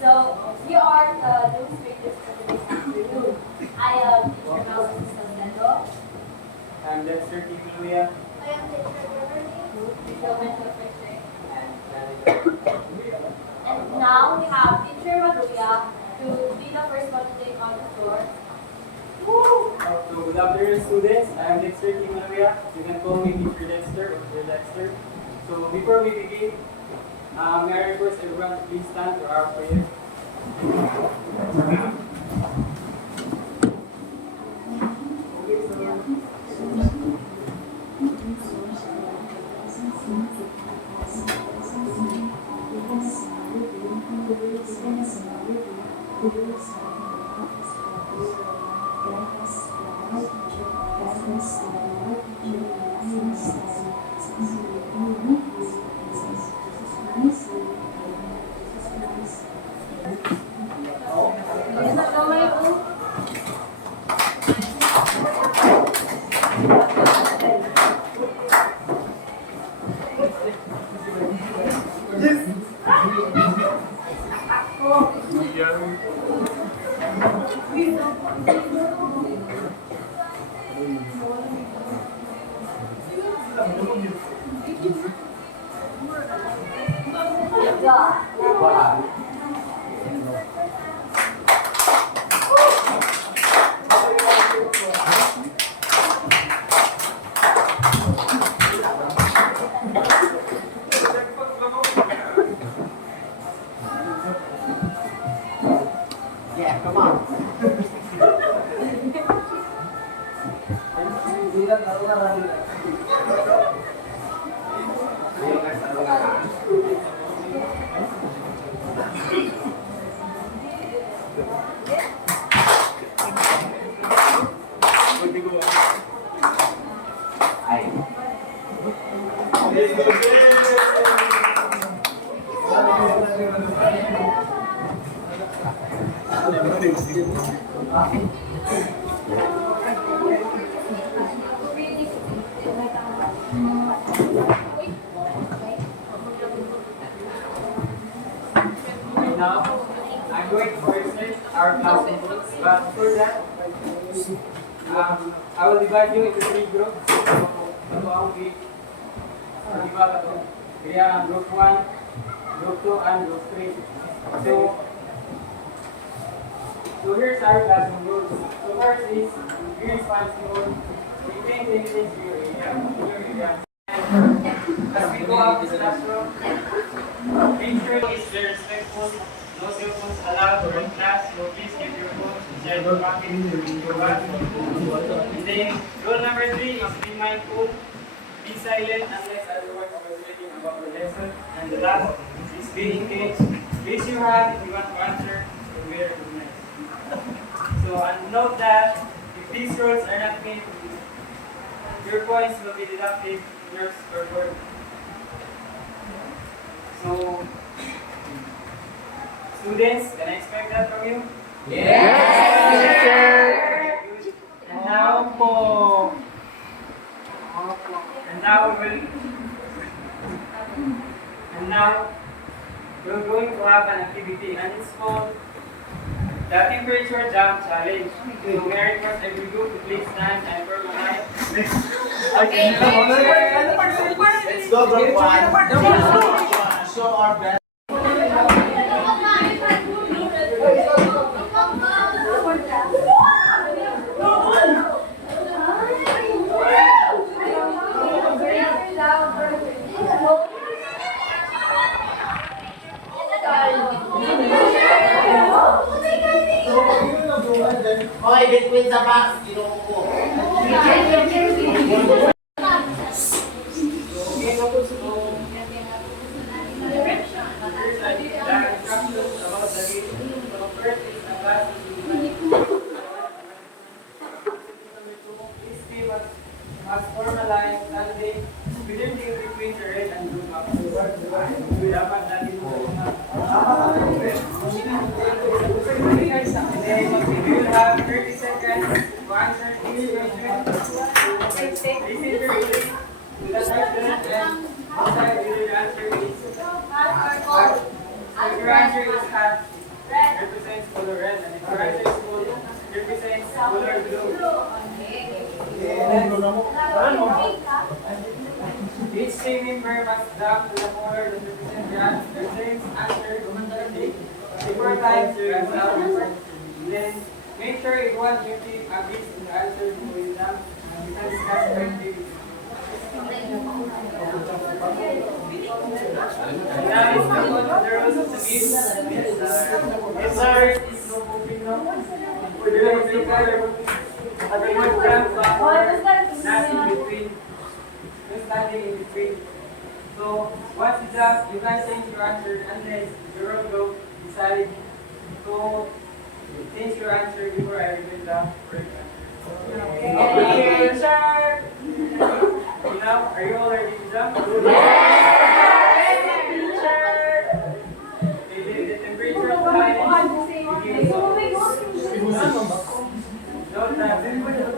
So, we are the demonstrators for today's afternoon. I am Teacher Malcolm Salcedo. I'm Dexter Kikiluya. I am Teacher Beverly. And now we have Teacher Maruya to be the first one to take on the floor. So good afternoon, students. I am Dexter Kikiluya. You can call me Teacher Dexter or Teacher Dexter. So before we begin, may I request everyone to please stand for our prayer. Yeah, come on. Now, I'm going to present our class meetings, but before that, I will divide you into three groups. Ito ang divide ako. Kaya group 1, group 2, and group 3. So here's our classroom rules. So first is, be responsible. Retain things to your area. As we go out this classroom, make sure it's very respectful. No cell phones allowed during class, so please keep your phone inside your pocket during your bag. And then, rule number 3 is be mindful. Be silent unless otherwise communicating about the lesson. And the last is be engaged. Raise your hand if you want to answer or be recognized. So, and note that if these rules are not made, your points will be deducted in your scoreboard. So, students, can I expect that from you? Yes, teacher. And now, we're going to have an activity, and it's called the temperature jump challenge. So we request every group to please stand and form a line. Let's go, group 1. Show our best. Hoy, between the box, kinukupo. Must formalize standing within between the red and blue box. Dapat natin we will have 30 seconds to answer each question. Listen carefully to the question and decide whether the answer is. If your answer is hat, represents color red, and if your answer is full, represents color blue. Each same member must drop to the color that represents the same answer before time to yourself. Then make sure everyone agrees to the answer before you jump. You can discuss correctly. Now is the rules of the game. Yes, sir. Is no moving now. We're going to make at the one jump backward, not in between. Just standing in between. So once you jump, you can change your answer unless your road group decide to change your answer before I reveal the correct answer. Okay, sir. Now, are you all ready to jump? Yes! The temperature of the line begins. Note that Alisa is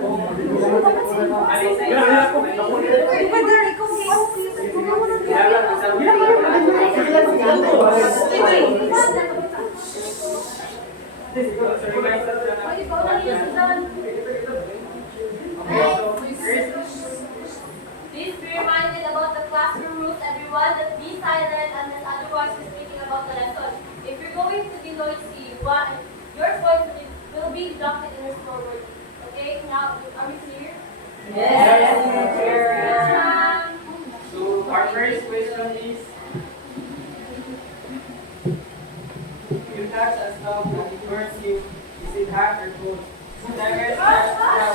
Please be reminded about the classroom rules, everyone, that be silent unless otherwise speaking about the lesson. If you're going to be noisy, your voice will be deducted in your scoreboard. Okay, now, are we clear? Yes. Yes. So our first question is, you touch a stove and it burns you. Is it hot or cold? Timer starts now.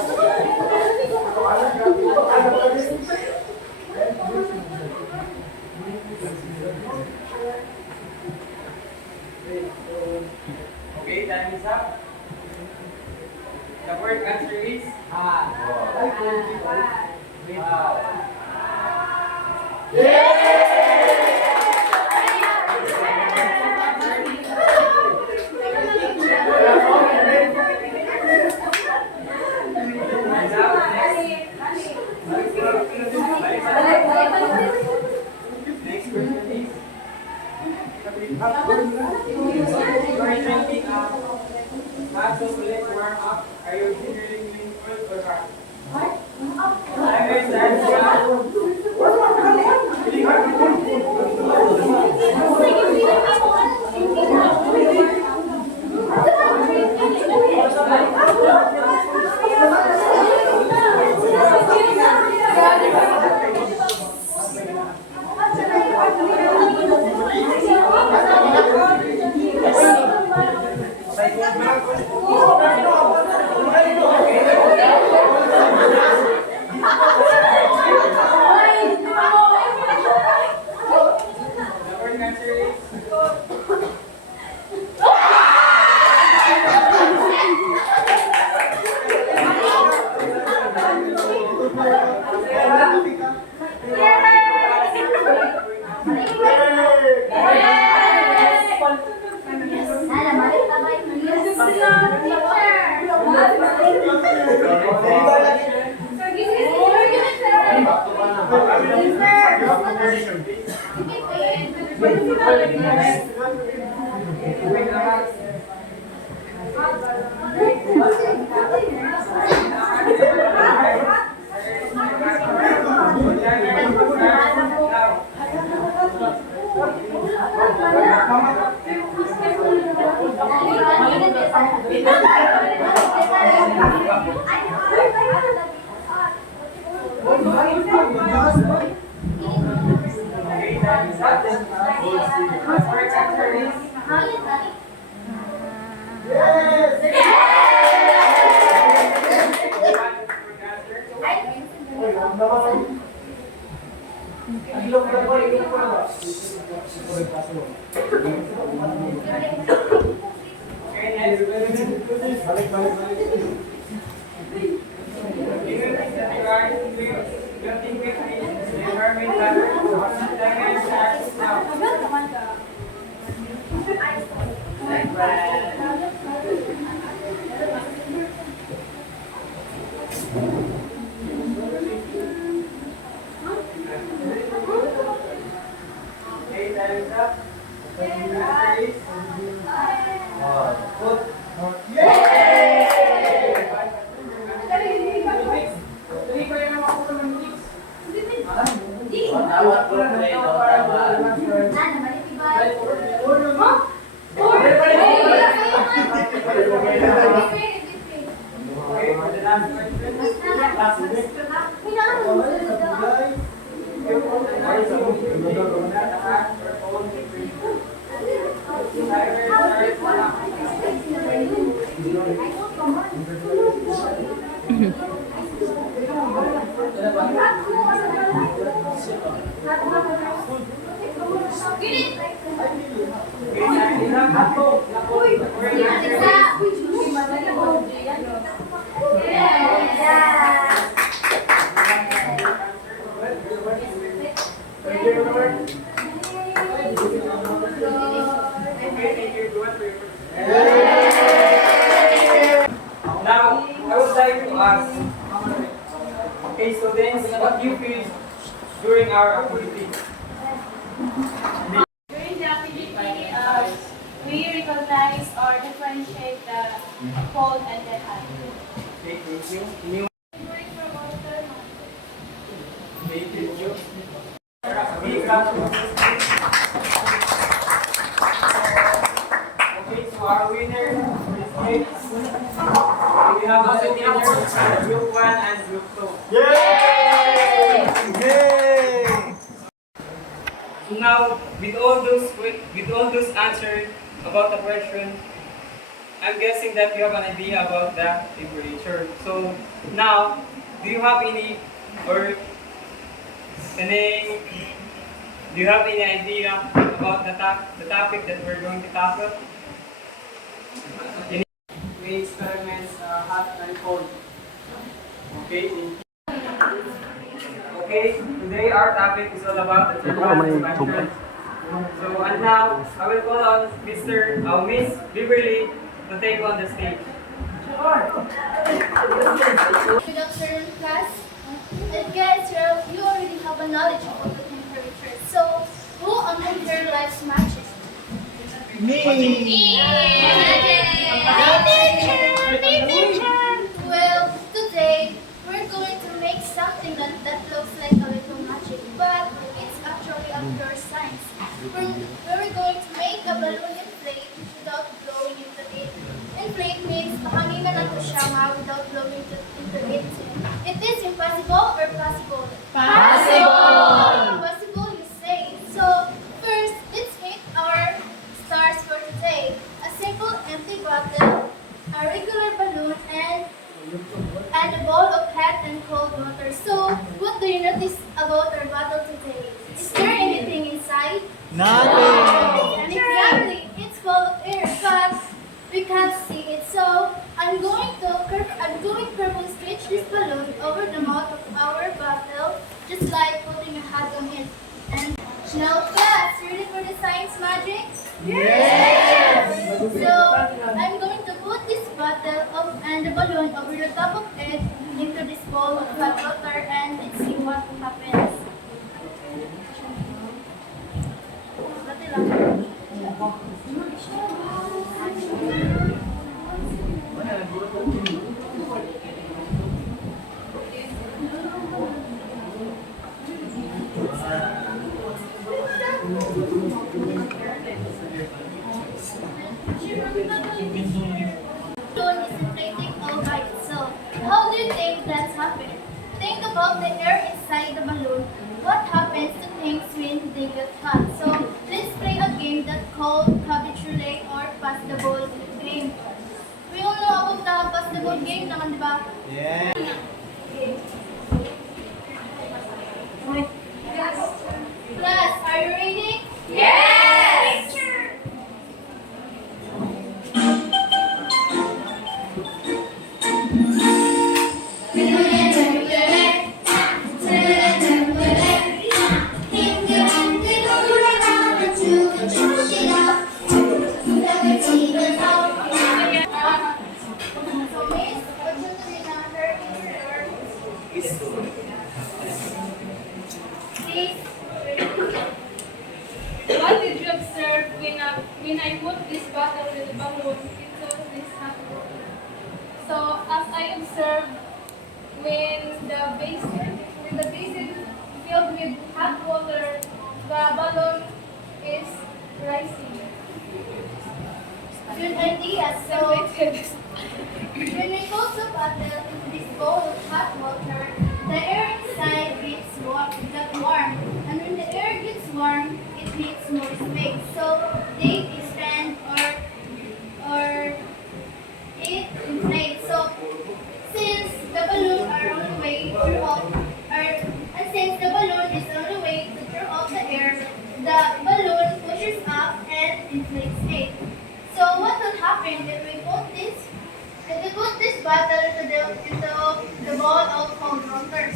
Okay, time is up. The word answer is hot. Next question is, hot chocolate warm up. Are you considering doing cold or hot? Timer starts the word answer is Tawag ko na ito. Now, I would like to ask, okay, students, what do you feel during our activity? During the activity, we recognize or differentiate the cold and the hot. Okay, thank you. Anyone? Okay, thank you. Okay, clap. Okay, so our winner for this case, we have the winner, Group 1 and Group 2. So now, with all those answers about the question, I'm guessing that you have an idea about the temperature. So now, do you have any idea about the topic that we're going to tackle? We experiments hot and cold. Okay. Okay, today our topic is all about the thermal expansion. So and now I will call on Miss Beverly to take on the stage. Good afternoon, class. And guys, you already have a knowledge about the temperature. So, who among your likes matches? Well, today we're going to make something that looks like a little magic, but it's actually a pure science. We're going to make a balloon inflate without blowing into it. Inflate means mahanginan natin siya without blowing into it. It is impossible or possible? Possible, you say. So, first, let's meet our stars for today. A simple empty bottle, a regular balloon, and a bowl of hot and cold water. So, what do you notice about our bottle today? Is there anything inside? And exactly, it's full of air, but we can't see it. So, I'm going to carefully stretch this balloon over the mouth of our bottle, just like putting a hat on it. And now, class, ready for the science magic? So, I'm going to put this bottle and the balloon over the top of it into this bowl of hot water, and let's see what happens. Dati lang. Balloon is inflating all by itself. How do you think that's happened? Think about the air inside the balloon. What happens to things when they get hot? So let's play a game that's called cabbage roulette or pass the ball game. We all know about the pass the ball game naman, di ba? Class, are you ready? Yes! What did you observe when I put this bottle with the balloon into this hot water. So as I observed, when the basin filled with hot water, the balloon is rising. Good idea. So when we put the bottle into this bowl of hot water, the air inside gets warm. And when the air gets warm, it makes more space. So they expand or it inflates. So since the balloon are on the way to throw off and since the balloon is on the way to throw off the air, the balloon pushes up and inflates it. So what will happen if we put this bottle into the bowl of cold water?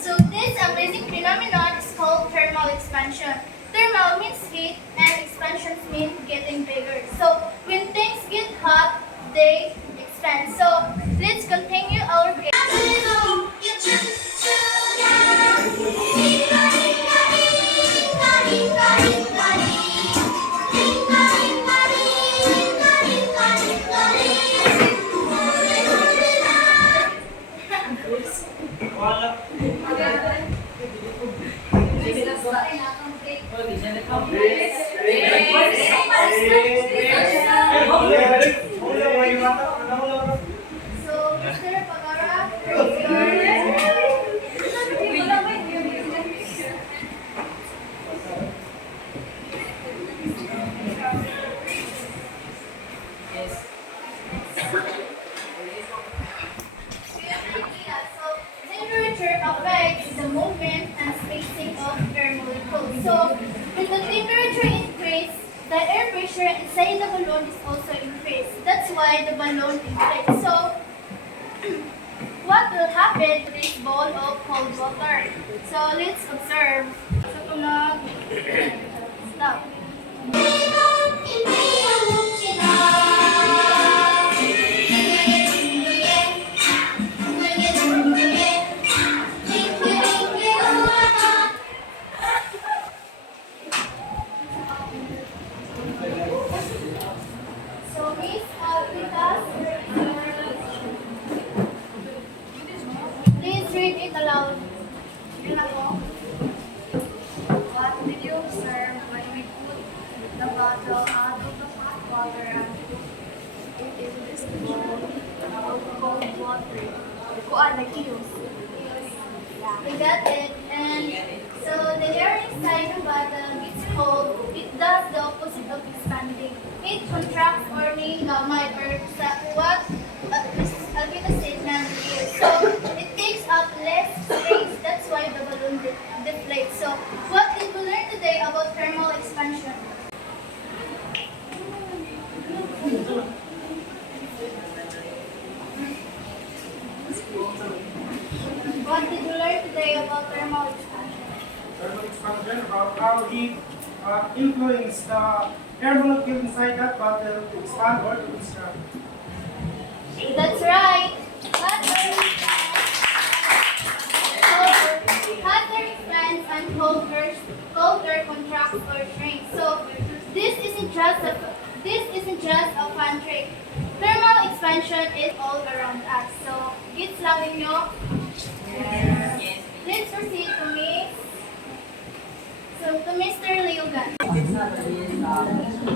So this amazing phenomenon is called thermal expansion. Thermal means heat and expansion means getting bigger. So when things get hot, they expand. So let's continue our game. So Mr. Pagara, temperature affects the movement and spacing of air molecules. So when the temperature increases, the air pressure inside the balloon is also increased. That's why the balloon inflates. So what will happen to this bowl of cold water? So let's observe. Sa tunog, stop. So Miss Alvitas, please read it aloud. Yun ako. What did you observe when we put the bottle out of the hot water and put it in this bowl of cold water? Kuan, nag-use. We got it. And so the air inside the bottle gets cold. It does the opposite of expanding. It contracts or may gamay or sa what Alvita said na here. So it takes up less space. That's why the balloon deflates. So what did we learn today about thermal expansion? What did we learn today about thermal expansion? Thermal expansion about how heat influence the air molecule inside that bottle to expand or to contract. That's right. Hot air expands and cold air contracts or shrinks. So this isn't just a fun trick. Thermal expansion is all around us. So gets lang ninyo? Yes. Let's proceed to Mr. Leogan.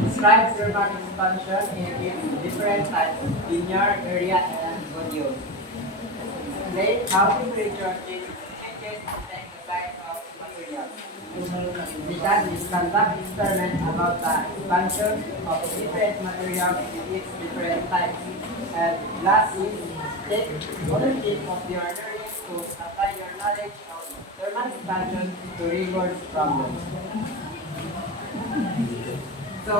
Describe thermal expansion in its different types, linear, area, and volume. Rate how temperature changes affect the size of materials. This conduct experiment about the expansion of different materials in its different types. And lastly, take ownership of your learning to apply your knowledge of thermal expansion to real-world problems. So,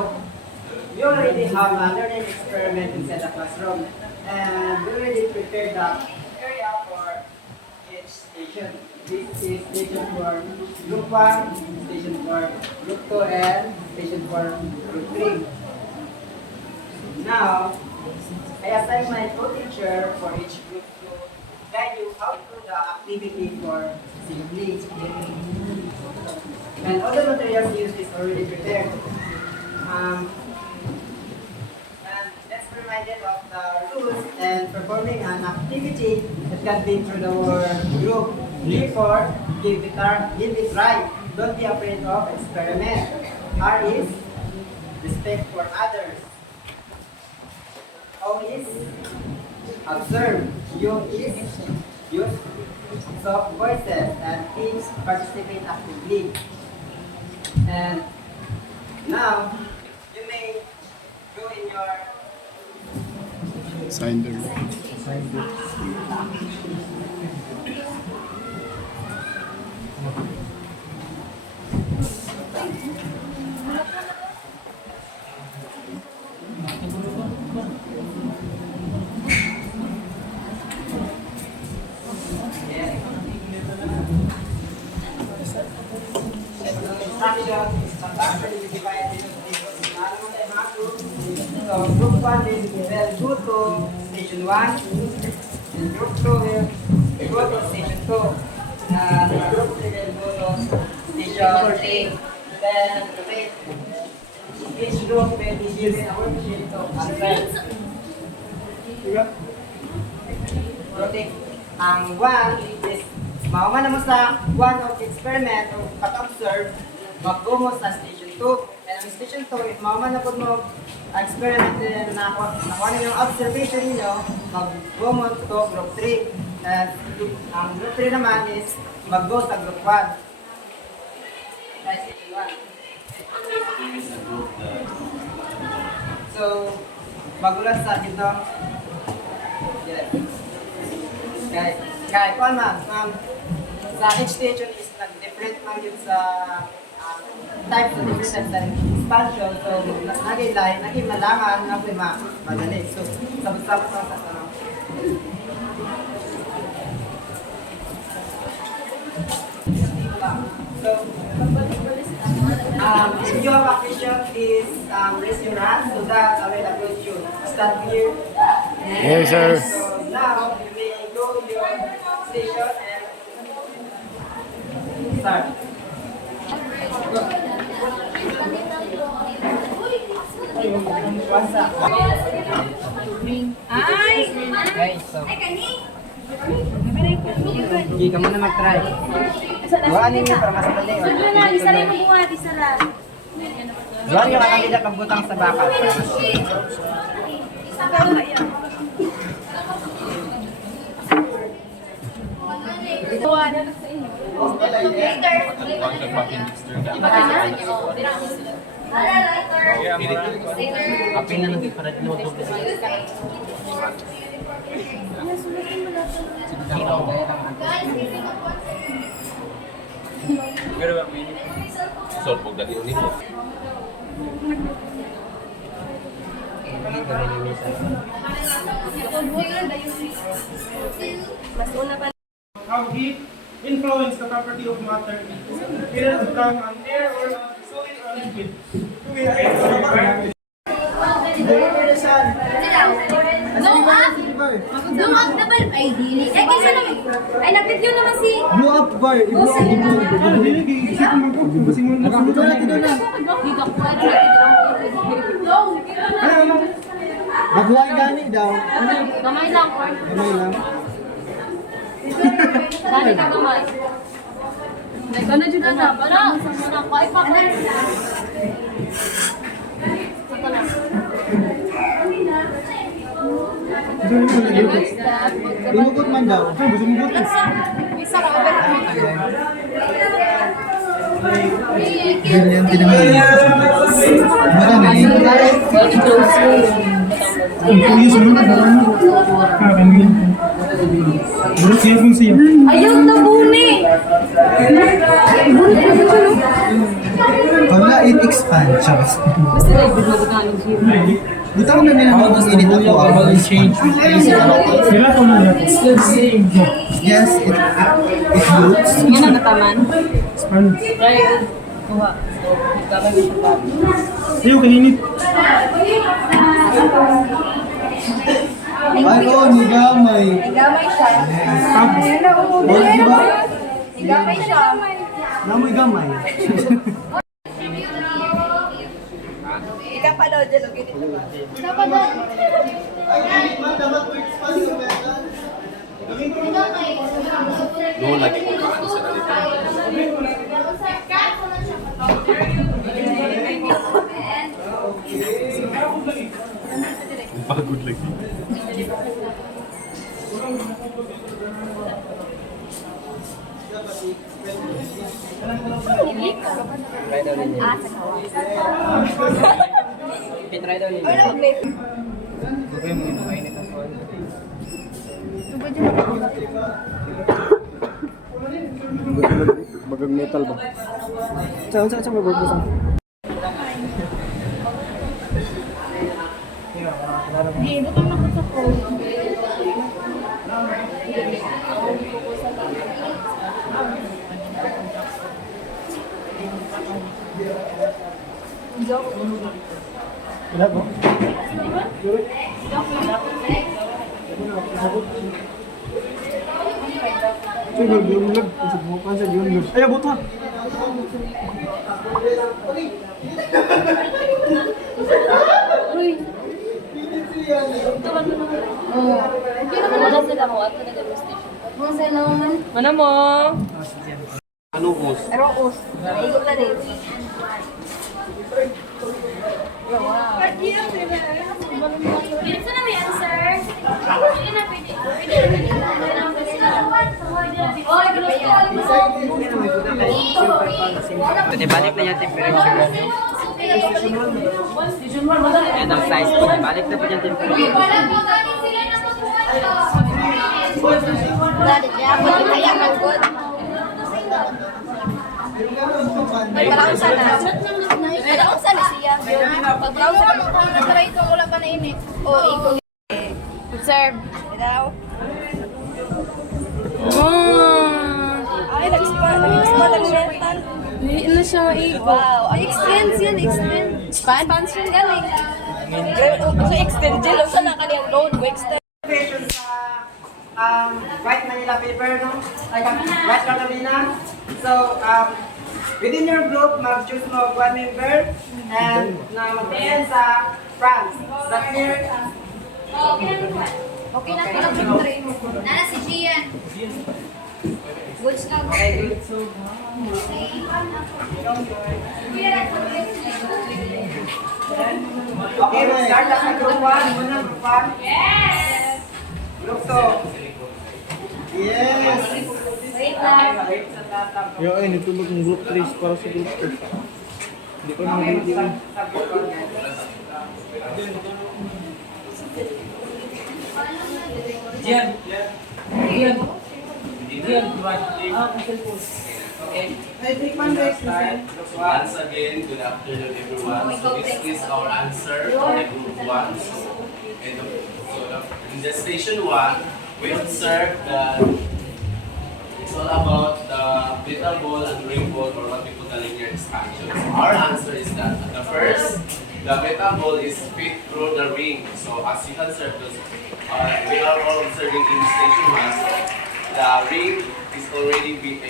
we already have a learning experiment inside the classroom, and we already prepared the area for each station. This is station for group 1, station for group 2, and station for group 3. Now, I assign my co-teacher for each group to guide you how to do the activity for simply. And all the materials used is already prepared. And let's be reminded of the rules and performing an activity that can be through the group. Therefore, give it right. Don't be afraid of experiment. R is respect for others. O is observe. U is use soft voices, and P is participate actively. And now you may go in your So group 1 will go to station 1, and group 2 will go to station 2, and group 3 will go to station 3. Then repeat. Each group will be given a worksheet to answer. Okay. Ang 1 is maumana mo sa 1 of experiment o pag-observe, mag-go mo sa station 2. And ang station 2, if maumana po mo experiment na nakuha ninyo yung observation ninyo, mag-go mo to group 3. And ang group 3 naman is mag-go sa group 1. That's station 1. So, magulat sa dito. Yes. Kaya kuan ma'am, sa each station is nag-different man yun sa types of different types of expansion. So, naging malaman na po yung madali. So, sabot-sabot lang sa tanong. So, if you have a question, please raise your hand so that I will approach you. Stand here. Yes, sir. So now, you may go to your station and start. What's up? Guys, so hindi ka muna mag-try. Buhaan ninyo para mas mali. Buhaan nyo kakang nila pagbutang sa bakal. Apin na nagpaparat mo ito. So, pag dali ulit mo. How heat influence the property of matter. It has become an air or a solid or a liquid. Blow up na ba? Ay, dili. Ay, kaysa naman. Ay, nag-video naman si... Blow up bar. Oh, sige na. Maghuwag gani daw. Kamay lang, Corn. Kamay lang. Dali ka kamay. Ano dyan na? Para, sana ko. Ay, papa. Saka na. Inugot man daw. Isa ka ba? Ganyan, tinamaan. Marami. Ayaw na buni! Wala, it expand siya. Basta na ibig magkakaling siya. Butang na nila mag-init ako. Yes, it looks. Yan ang nataman. Try it. Kuha. Kamay mo siya pa. Ayaw, kaninit. Ay, oo, ni gamay. Gamay siya. Ayan na, oo. Oo, di ba? Gamay siya. Namoy gamay. Ika pa daw dyan, okay? No, lagi ko kaano sa nalita. Pagod lagi. Try daw ninyo. Try daw ninyo. Ano, babe? Sabi mo yung mainit ang phone. Bagang metal ba? Saan magbubusang? Di, butang na ko sa phone. Wala ko? Sige, gulog. Kasi bukan sa gulog. Ay, abot ha. Wala sila mo, ato na demonstration. Ano mo? Ano us? Roos. Naigot na din. Dito na may answer. Hindi na pwede. Pwede na Pwede balik na yung temperature. Yan ang size po. Balik na po yung temperature. Dali niya, pwede kaya ng good. Pagkaraon sana. Pagkaraon sana siya. Pagkaraon sana. Nagkaray itong wala pa na init. O, ikot. Observe. Daw. Ay, nag-expand ang mental. Hindi na siya maikot. Wow. Ay, extend yan, extend. Expansion galing. So, extend din. Saan na kaniyang road? Extend. White Manila paper, no? Like white Catalina. So, within your group, mag-choose mo one member and na mag-present sa France. That's here. Okay na, okay. Nana si Gian. Goods na. Okay, good. So, okay, we'll start na sa group 1. Muna, group 1. Yes! Group 2. Yes! Wait lang. Yo, ay, nagtulog ng group 3 para sa group 2. Hindi ko na mag-video. Once again, good afternoon everyone. So this is our answer for the group 1. In the station 1, we observed that it's all about the metal ball and ring ball, or what we call the linear expansion. So our answer is that the first, the metal ball is fit through the ring. So as you can observe, we are all observing in station 1. So the ring is already fit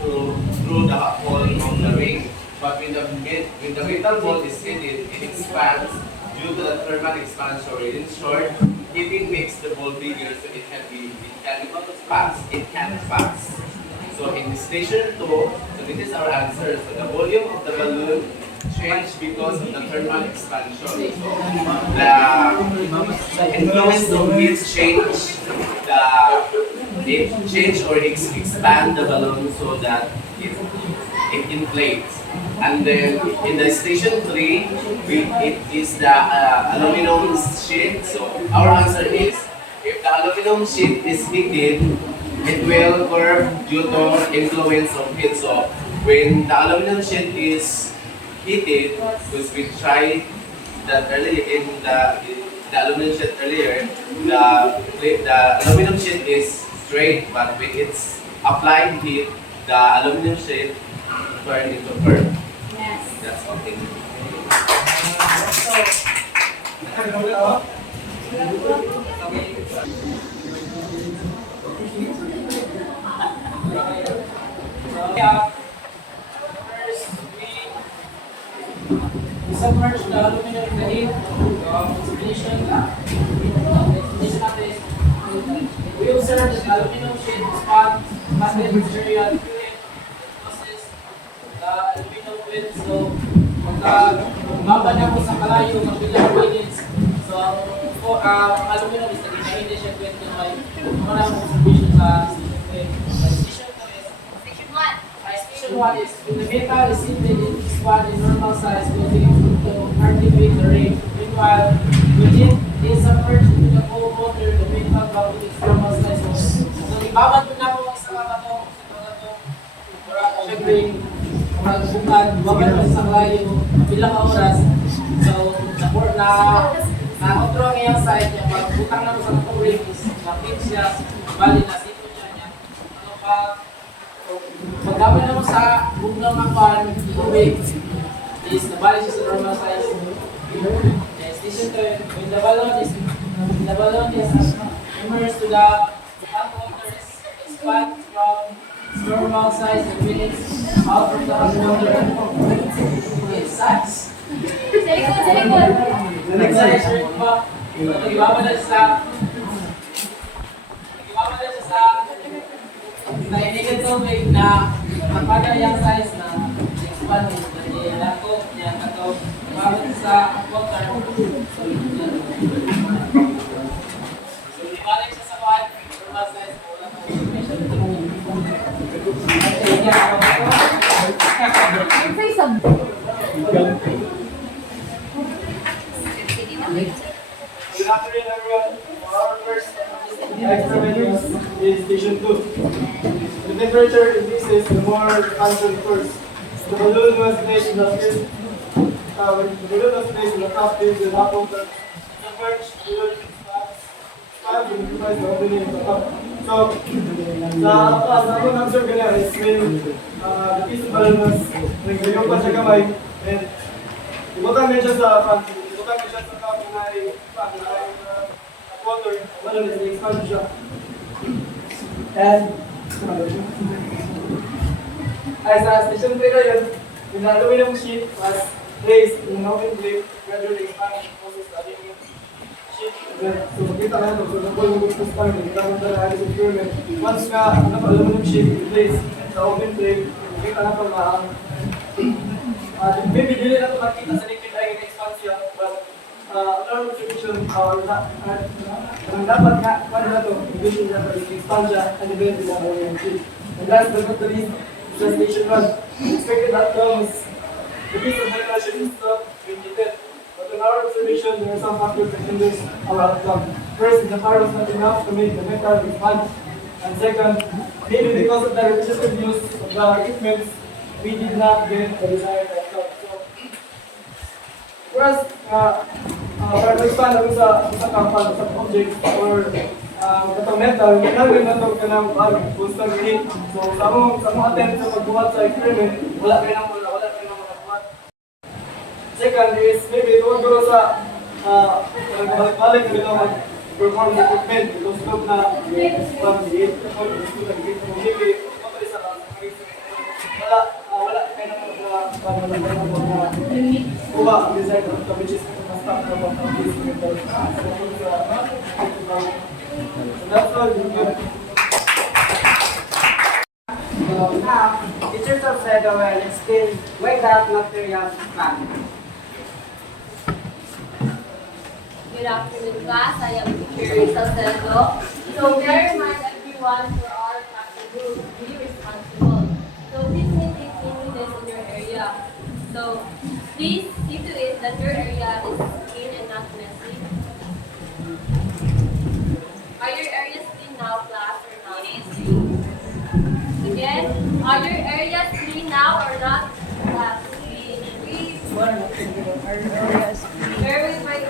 through the hole of the ring. But when the metal ball is heated, it expands due to the thermal expansion. In short, heating makes the ball bigger, so it can not pass. It can pass. So in station 2, so this is our answer. So the volume of the balloon changed because of the thermal expansion. So the influence of heat change or expand the balloon so that it inflates. And then in the station 3, it is the aluminum sheet. So our answer is, if the aluminum sheet is heated, it will curve due to influence of heat. So when the aluminum sheet is heated, because we tried that earlier in the aluminum sheet earlier, the aluminum sheet is straight, but when it's applied heat, the aluminum sheet turns into curve. Yes. That's all. Thank you. First, we submerge the aluminum in the heat station. We observe that the aluminum sheet is packed material during the process the aluminum wet. So, babad ako sa kalayo ng bilang minutes. So, ang aluminum is naging hindi siya 25. Muna ang observation sa station 3. Station 2 is Station 1 is when the metal is heated in this one in normal size, continuing to activate the ring. Meanwhile, when it is submerged into the cold water, the metal back in its normal size. So, ibabad ko na po ang isang mga to. Para syempre, magbukan, babad ko sa layo, bilang oras. So, na-outro ang iyang side niya, magbutang na po sa itong ring is, na-fit siya, bali na sito niya. Ano pa, paggamit naman sa bugnaw ng pan, tubig, is nabalik siya sa normal size. Station 3, when the balloon is immersed to the hot water, expand from its normal size in minutes out from the hot water. It sucks. Sa likod. Next side, nag-iwabalad sa inigan tubig na magpada yung size na expand na nilako niya kato bawat sa water. So ibalik siya sa kuhan normal size wala na Say something. Good afternoon, everyone. Our first experiment is station 2. The temperature increases the more constant first. The balloon was placed in the first. The balloon was placed in the top phase of the hot water. The first balloon expands and occupies the opening at the top. So, the balloon observed is when the piece of balloon was nagbayong pa siya kamay and ibutang niya siya sa front. Ibutang niya siya sa top na water, balloon is expanded siya. And as a station 3 na yun, yung aluminum sheet was placed in an open flame, gradually expanding the process of aluminum sheet. So makita na ito, so nagpul mo gusto sa pangin, kita mo talaga sa experiment. Once na aluminum sheet is placed sa open flame, makita na ito maybe dili na ito makita sa naked eye in expansion, but alarm observation ang dapat nga, paano na ito, envision na ito, expand siya, and event is ang aluminum sheet. And last but not the least, the station 1. Expected outcomes, the piece of metal should be stopped when heated. But in our observation, there are some factors that hinders our outcome. First, the power was not enough to make the metal expand. And second, maybe because of the repetitive use of the equipment, we did not get the desired outcome. So, first, para mag-expand ako sa kapal, sa object, or katong metal, kailangan na ito ka ng constant heat. So, sa mong attempt sa pagbuhat sa experiment, wala kayo nang makabuhat. Second is, maybe tungkol sa balik-balik na mag-perform the equipment, because scope na pag-heat, maybe, wala kayo nang kuha ang design of the which is stop na pag-heat. So that's all you do. So now, teachers of Sega will explain why that material is found. Good afternoon, class. I am teacher Risa Seldo. So bear in mind everyone for our practice rules, be responsible. So please maintain cleanliness in your area. So please see to it that your area is clean and not messy. Are your areas clean now, class, or not? Again, are your areas clean now or not, class? Bear with my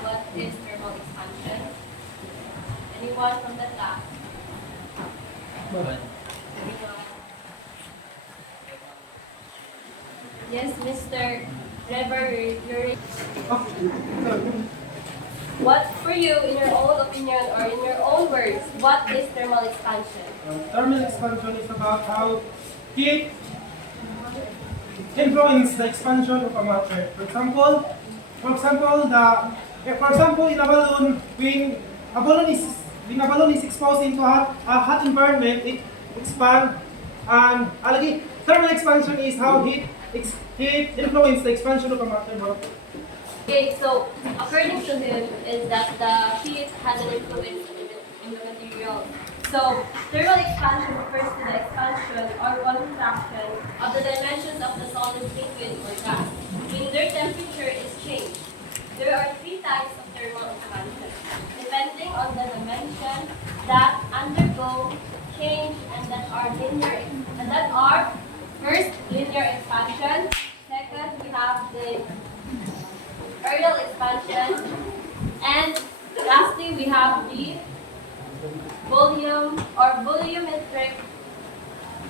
what is thermal expansion? Anyone from the class? Anyone? Yes, Mr. Trevor, what for you, in your own opinion or in your own words, what is thermal expansion? Thermal expansion is about how heat influence the expansion of a matter. For example, in a balloon, when a balloon is exposed into a hot environment, it expands. And thermal expansion is how heat influence the expansion of a matter. Okay, so according to him is that the heat has an influence in the material. So thermal expansion refers to the expansion or contraction of the dimensions of the solid, liquid, or gas when their temperature is changed. There are three types of thermal expansion, depending on the dimension that undergo change and that are linear. And that are first linear expansion. Second, we have the aerial expansion, and lastly we have the volume or volumetric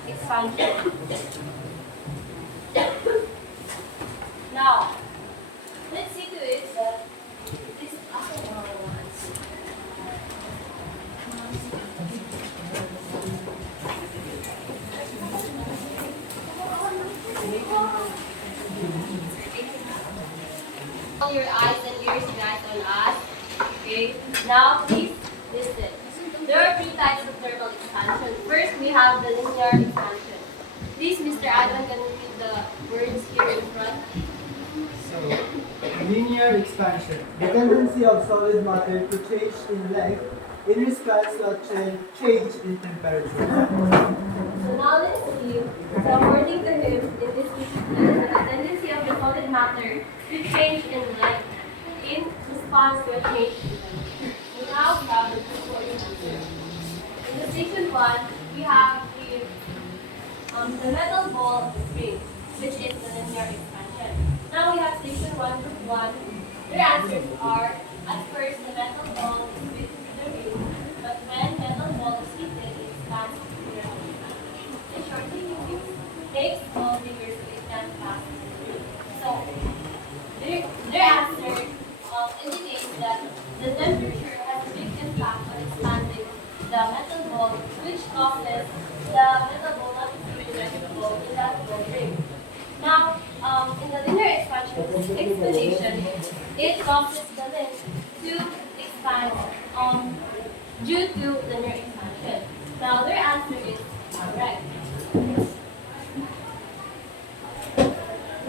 expansion. Now, let's see to it that this all your eyes and ears guys on us. Okay. Now please listen. There are three types of thermal expansion. First, we have the linear expansion. Please, Mr. Adwan, can you read the words here in front? So, linear expansion. The tendency of solid matter to change in length in response to a change in temperature. So now let's see. So according to him, in this case, the tendency of the solid matter to change in length in response to a change in temperature. We now have the two answer. In the station 1, we have the metal ball spring, which is the linear expansion. Now we have station 1, group 1. Their answers are, at first, the metal ball is fixed to the ring, but when metal ball is heated, it expands to the ring. In short, heating makes ball bigger so it can pass through the ring. So, their answer indicates that the temperature has a big impact on expanding the metal ball, which causes the metal ball not to be electrical in that ball ring. Now, in the linear expansion explanation, it causes the length to expand due to linear expansion. Now, their answer is correct.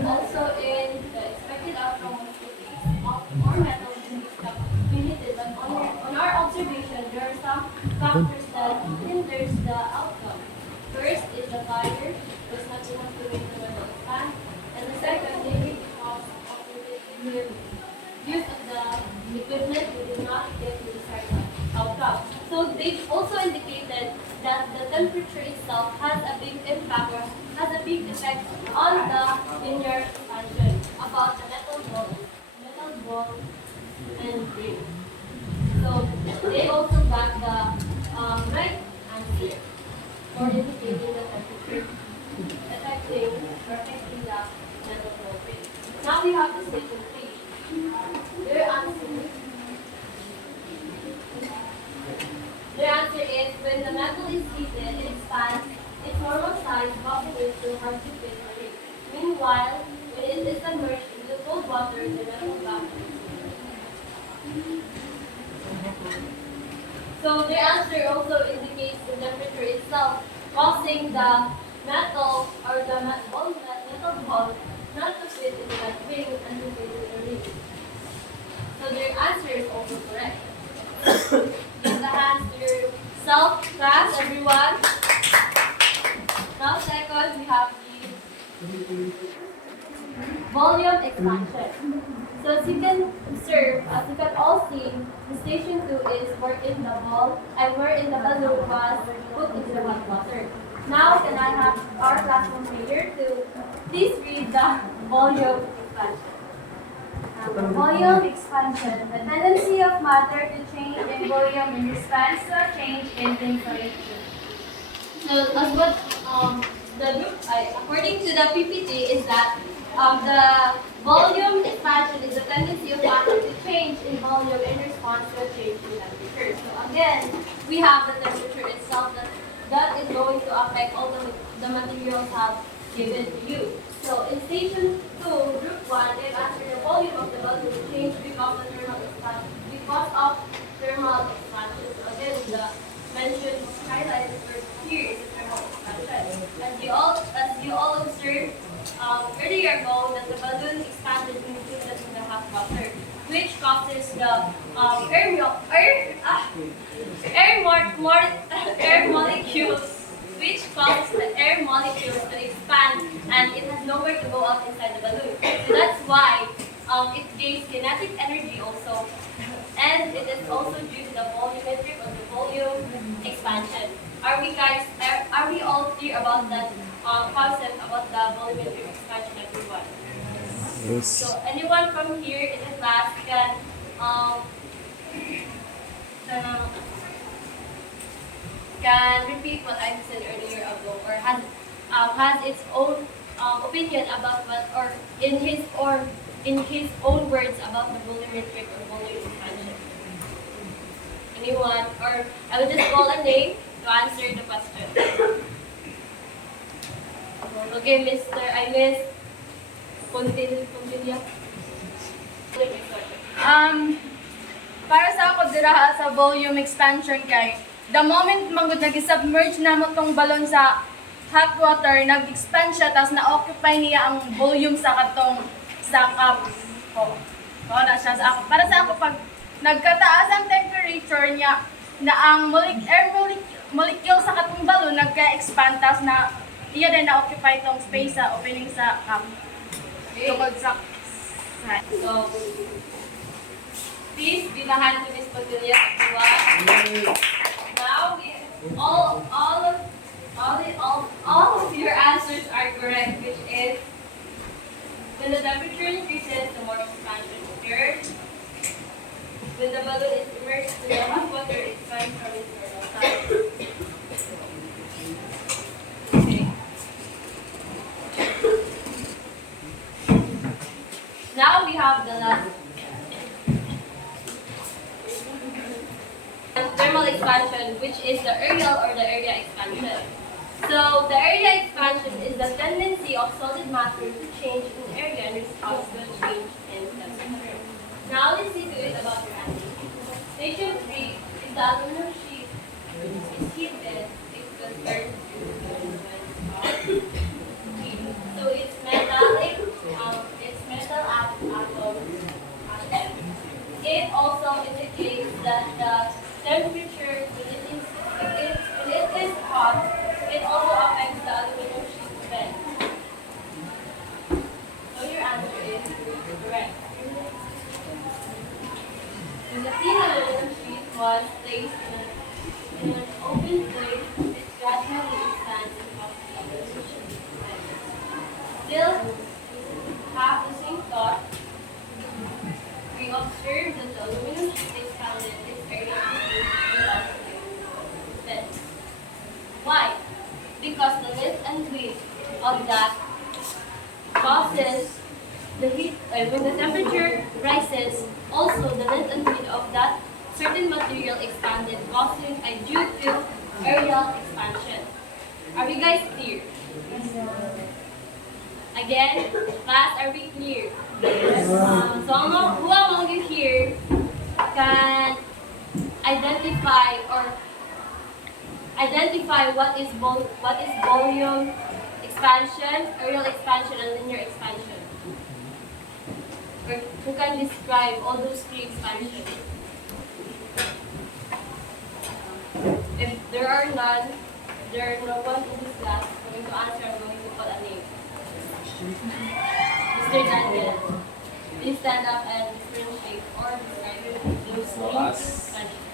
Also, in the expected outcome of the case, more metal is heated, but on our observation, there are some factors that hinders the outcome. First is the fire was not enough to make the metal expand, and the second maybe because of the use of the equipment, we did not get the desired outcome. So they also indicated that the temperature itself has a big impact or has a big effect on the linear expansion about the metal ball and ring. So they also got the right answer for indicating the temperature affecting the metal ball ring. Now we have the station 3. Their answer is when the metal is heated, it expands its normal size, dropping it to hard to fit the ring. Meanwhile, when it is submerged into cold water, the metal evaporates. So their answer also indicates the temperature itself, causing the metal or the metal ball not to fit into that ring and to fit in the ring. So their answer is also correct. Give the hands to yourself, class, everyone. Now second, we have the volume expansion. So as you can observe, as you can all see, the station 2 is wherein the ball and wherein the balloon was put into the hot water. Now can I have our classroom leader to please read the volume expansion. Volume expansion. The tendency of matter to change in volume in response to a change in temperature. So as what the group, according to the PPT, is that the volume expansion is the tendency of matter to change in volume in response to a change in temperature. So again, we have the temperature itself that is going to affect all the materials have given to you. So in station 2, group 1, they've answered the volume of the balloon will change because of thermal expansion. So again, the mentioned highlighted word here is the thermal expansion. As you all observed earlier ago, that the balloon expanded in the hot water, which causes the air molecules, which causes the air molecules to expand, and it has nowhere to go out inside the balloon. So that's why it gains kinetic energy also, and it is also due to the volumetric or the volume expansion. Are we all clear about that concept about the volumetric expansion, everyone? Yes. So anyone from here in the class can repeat what I said earlier ago, or has its own opinion about what, or in his own words about the volumetric or volume expansion. Anyone? Or I will just call a name to answer the question. Okay, Miss Continua. Para sa ako dira sa volume expansion kay the moment magud nag-submerge na mo tong balon sa hot water, nag-expand siya tapos na-occupy niya ang volume sa cup. Oh. Na siya sa ako. Para sa ako pag nagkataas ang temperature niya na ang molecule sa katong balon nagka-expand tapos na iya din na-occupy tong space sa opening sa cup. Tungkol sa So, please be the hand to Miss Padulia. Now, all of your answers are correct, which is when the temperature increases, the more expansion occurs. When the balloon is immersed in the hot water, it expands from its normal size. Okay. Now we have the last thermal expansion, which is the areal or the area expansion. So the area expansion is the tendency of solid matter to change in area in response to a change in temperature. Now let's see to it about your answer. Station 3 is the aluminum sheet is heated, it converts to elements of heat. So it's metallic, it's metal atoms. It also indicates that the temperature when it is hot, it also affects the aluminum sheet bed. So your answer is correct. When the thin aluminum sheet was placed in an open place, it gradually expands and causes the aluminum sheet to bend. Still, have the same thought. We observe that the aluminum sheet expanded its area bends. Why? Because the width and width of that causes the heat, when the temperature rises, also the length and width of that certain material expanded, causing due to areal expansion. Are we guys clear? Again, class, are we clear? So who among you here can identify what is volume expansion, areal expansion, and linear expansion? Or who can describe all those three expansions? If there are none, there are no one in this class going to answer. I'm going to call a name. Mr. Daniel, please stand up and differentiate or describe those So three as expansions.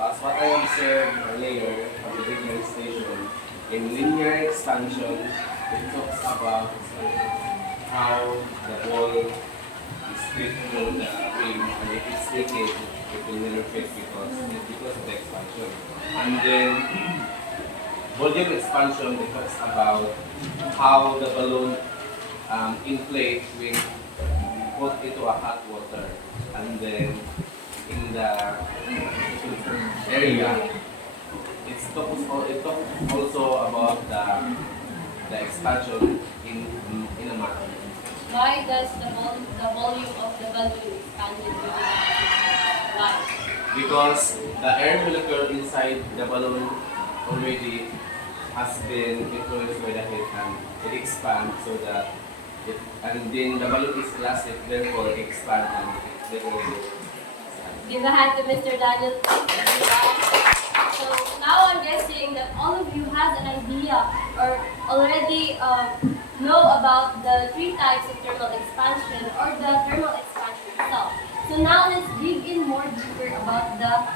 what I observed earlier on the different station, in linear expansion, it talks about how the ball is split through the wing, and if it's leakage, it will never fit because of the expansion. And then volume expansion, it talks about how the balloon inflate when put into a hot water, and then in the area. It talks also about the expansion in a matter. Why does the volume of the balloon expand with the light? Because the air molecule inside the balloon already has been influenced by the heat, and it expands so that and then the balloon is elastic, therefore it expands and it will Give a hand to Mr. Daniel. So now I'm guessing that all of you has an idea or already know about the three types of thermal expansion or the thermal expansion itself. So now let's dig in more deeper about the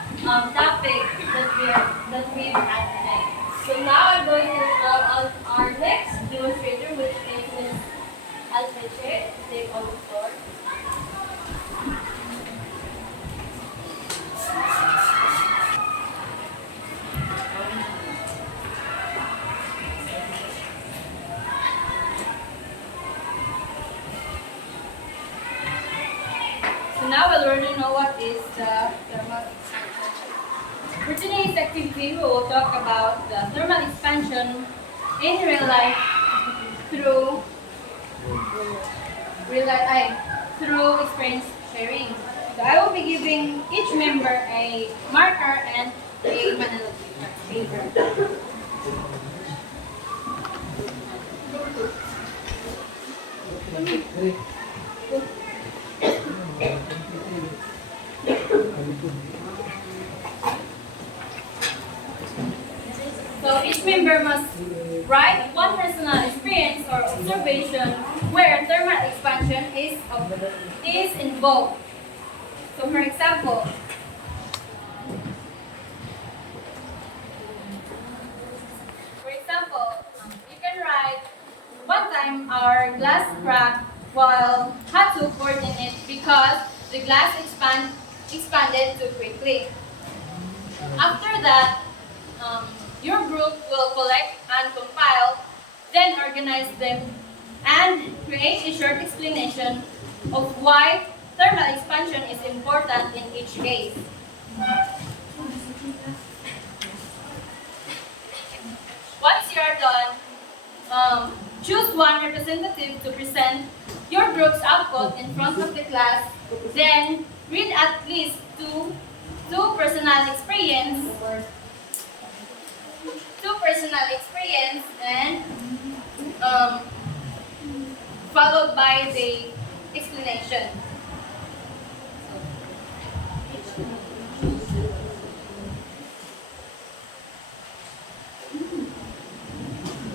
topic that we had today. So now I'm going to call on our next demonstrator, which is Ms. Alpeche, to take on the floor. So now we'll already know what is the thermal expansion. For today's activity, we will talk about the thermal expansion in real life through through experience sharing. So I will be giving each member a marker and a manila paper. So each member must write one personal experience or observation where thermal expansion is involved. So for example, you can write one time our glass cracked while had to coordinate because the glass expanded too quickly. After that, your group will collect and compile, then organize them, and create a short explanation of why thermal expansion is important in each case. Once you are done, choose one representative to present your group's output in front of the class, then read at least two personal experience and followed by the explanation.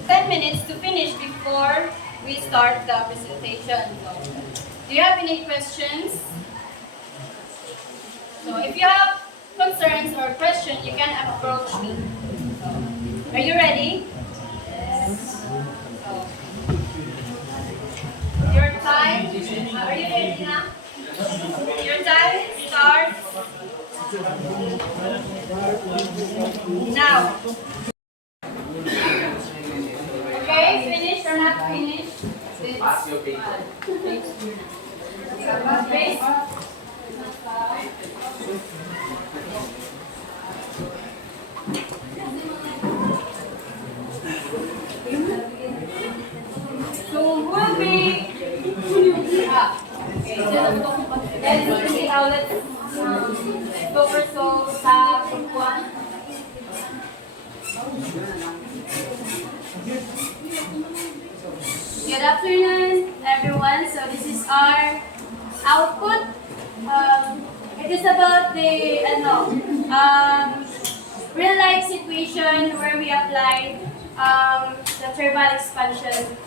10 minutes to finish before we start the presentation. Do you have any questions? So if you have concerns or questions, you can approach me. Are you ready? Yes. Your time, are you ready now? Your time starts now. Okay, finished or not finished? Pass your paper. Okay. So who will be okay, let's see how let's go for sa one. Good afternoon, everyone. So this is our output. It is about the real life situation where we apply the thermal expansion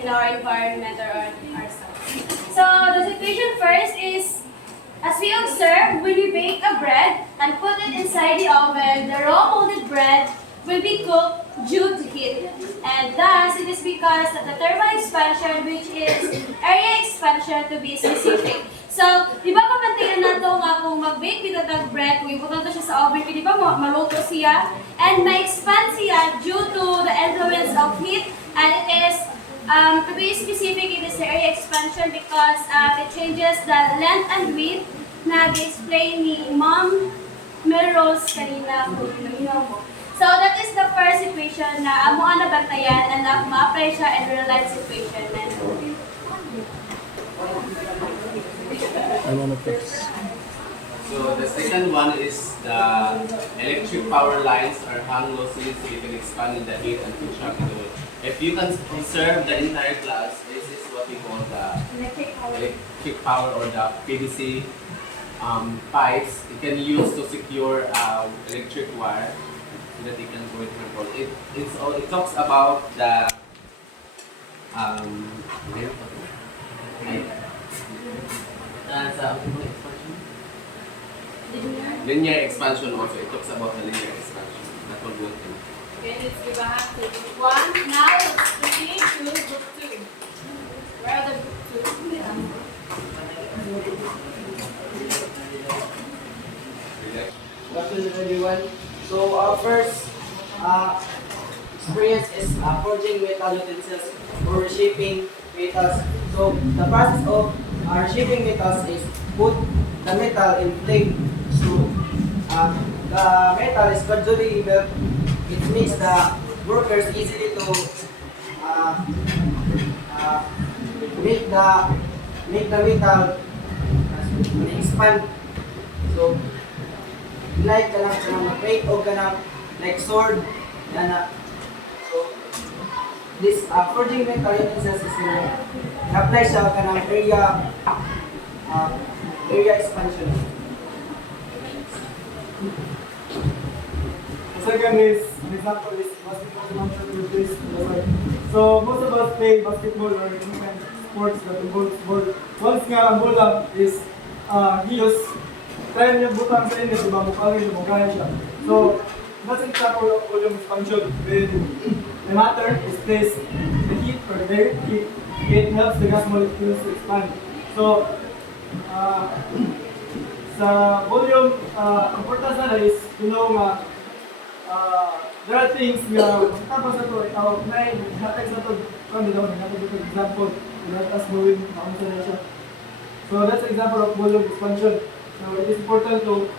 in our environment or ourselves. So the situation first is, as we observe, when we bake a bread and put it inside the oven, the raw molded bread will be cooked due to heat. And thus, it is because of the thermal expansion, which is area expansion to be specific. So, di ba mabantayan na ito nga kung mag-bake bitaw tag bread, kung ibutan to siya sa oven, di ba maluto siya? And ma-expand siya due to the influence of heat, and it is, to be specific, it is the area expansion because it changes the length and width na di-explain ni Ma'am Melrose kanina kung naminaw mo. So, that is the first equation na amo na bantayan and ma-apply siya in real life situation. And, I wanna fix. So the second one is the electric power lines are hung loosely so you can expand the heat and construct the wood. If you can conserve the entire class, this is what we call the electric power or the PVC pipes. You can use to secure electric wire so that you can go in control. It talks about the linear expansion also. It talks about the linear expansion. That will work. Okay, let's go back to book 1. Now let's proceed to book 2. Where are the book 2? Good afternoon, everyone. So our first experience is forging metal utensils or reshaping metals. So the process of reshaping metals is put the metal in flame. So the metal is gradually melt. It makes the workers easily to make the metal expand. So like kanang plate o kanang like sword yana. So this forging metal utensils is apply sa kanang area expansion. The second is, an example is basketball launcher with this. So most of us play basketball or any kind of sports that involves ball. Once nga ang bola is hiyos, try niya butang sa inyo, diba? Mukhalin, mukhain siya. So, that's an example of volume expansion. When the matter is placed the heat or the very heat, it helps the gas molecules to expand. So, sa volume, importance na is to know nga there are things nga tapos sa to itaw na hatag sa to kung daw hatag ito example let us moving maunsa na siya. So that's an example of volume expansion. So it is important to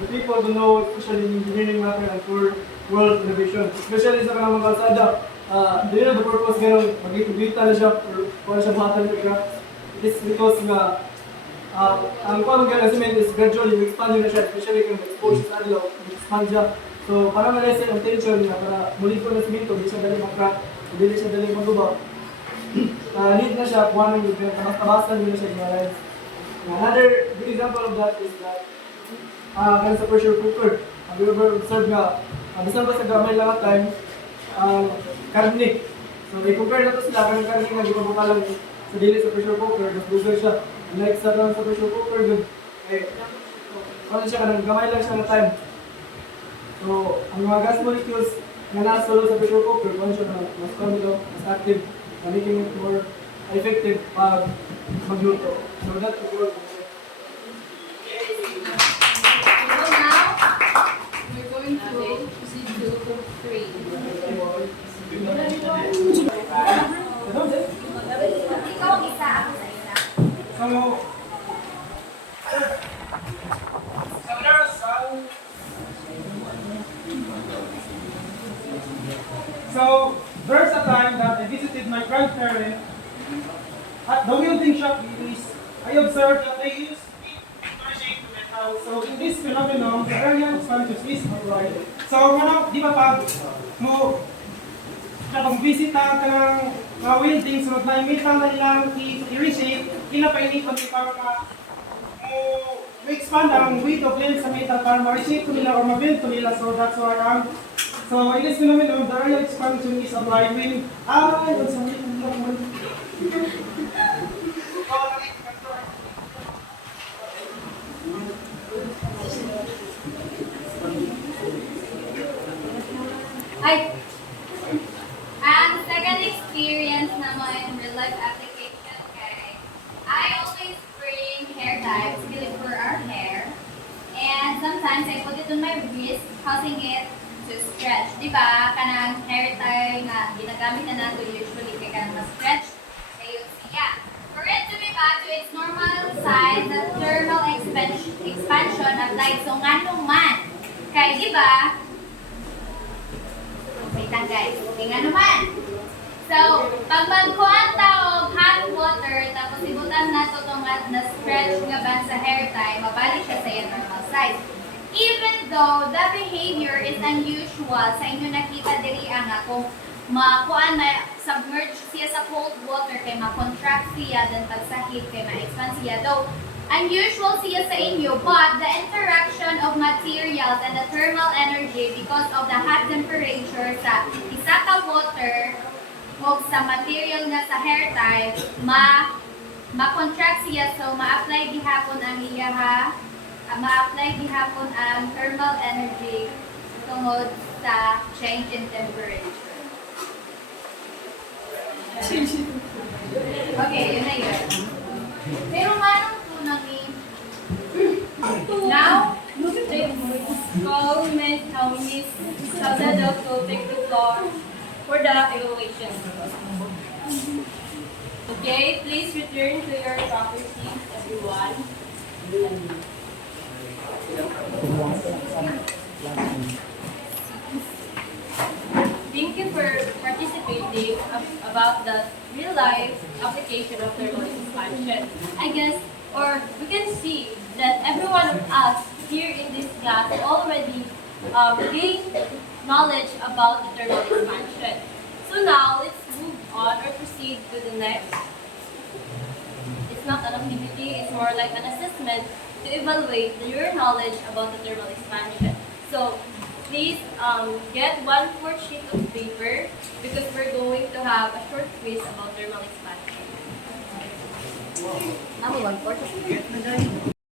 the people to know, especially in engineering matter and for world innovation, especially sa kanang mga kalsada. Dili na the purpose ganun magigita na siya or para siya mahatag ka. It is because nga ang kuha ng cement is gradually expand na siya, especially kung expose sa adlaw, expand siya. So para ma-lessen ang tension niya, para muli ko na cemento, hindi siya dali mag-crack, hindi siya dali mag-ubaw. Need na siya, kuha ng tabasan nyo na siya i-realize. Another good example of that is that kanang sa pressure cooker. Have you ever observed nga, bisan ba sa gamay lang at time, karne. So i-compare na to sila, kanang karne nga, di ba bukalang sa dili sa pressure cooker, nag-google siya. Like sa pressure cooker, kung siya kanang gamay lang siya na time. So, ang mga gas molecules na nasa loob sa pressure cooker, kung siya na mas common, mas active, making it more effective pag magluto. So, that's the goal. So now, we're going to proceed to book 3. Ikaw ang isa, ako sa isa. So there's a time that I visited my grandparents at the welding shop. I observed that they use heat to reshape metal. So in this phenomenon, the area expansion is applied. So di ba pag mo kapag bisita ka ng mga welding, sunod na yung metal na nilang i-reshape, kinapainipan di para ma-expand ang width of length sa metal para ma-reshape ko nila or ma-build ko nila. So that's why so in this phenomenon, the area expansion is applied when Ang second experience naman in real life application kay I always bring hair sometimes I put it on my wrist, causing it to stretch. Di ba? Kanang hair tie nga ginagamit na nato usually kay kanang ma-stretch. Ayun siya. For it to be back to its normal size, the thermal expansion applies. So nga naman, kay di ba? Wait lang guys. Okay nga naman. So, pag magkuhan ta og hot water, tapos ibutan na ito itong na-stretch nga ba sa hair tie, mabalik siya sa iyang normal size. Even though the behavior is unusual, sa inyo nakita diri nga kung makuan na submerge siya sa cold water kay ma-contract siya, then pag sa heat kay ma-expand siya. Though, unusual siya sa inyo, but the interaction of materials and the thermal energy because of the hot temperature sa isa ka water o sa material nga sa hair tie, ma-contract siya, so ma-apply gihapon ang ma-apply gihapon ang thermal energy tungod sa change in temperature. Okay, yun na yun. Pero manong po Now, call Ms. Miss Salcedo to take the floor for the evaluation. Okay, please return to your proper seats, everyone. Thank you for participating about the real-life application of thermal expansion. I guess, or we can see that every one of us here in this class already gained knowledge about the thermal expansion. So now, let's move on or proceed to the next. It's not an activity, it's more like an assessment to evaluate your knowledge about the thermal expansion. So, please get 1/4 sheet of paper because we're going to have a short quiz about thermal expansion.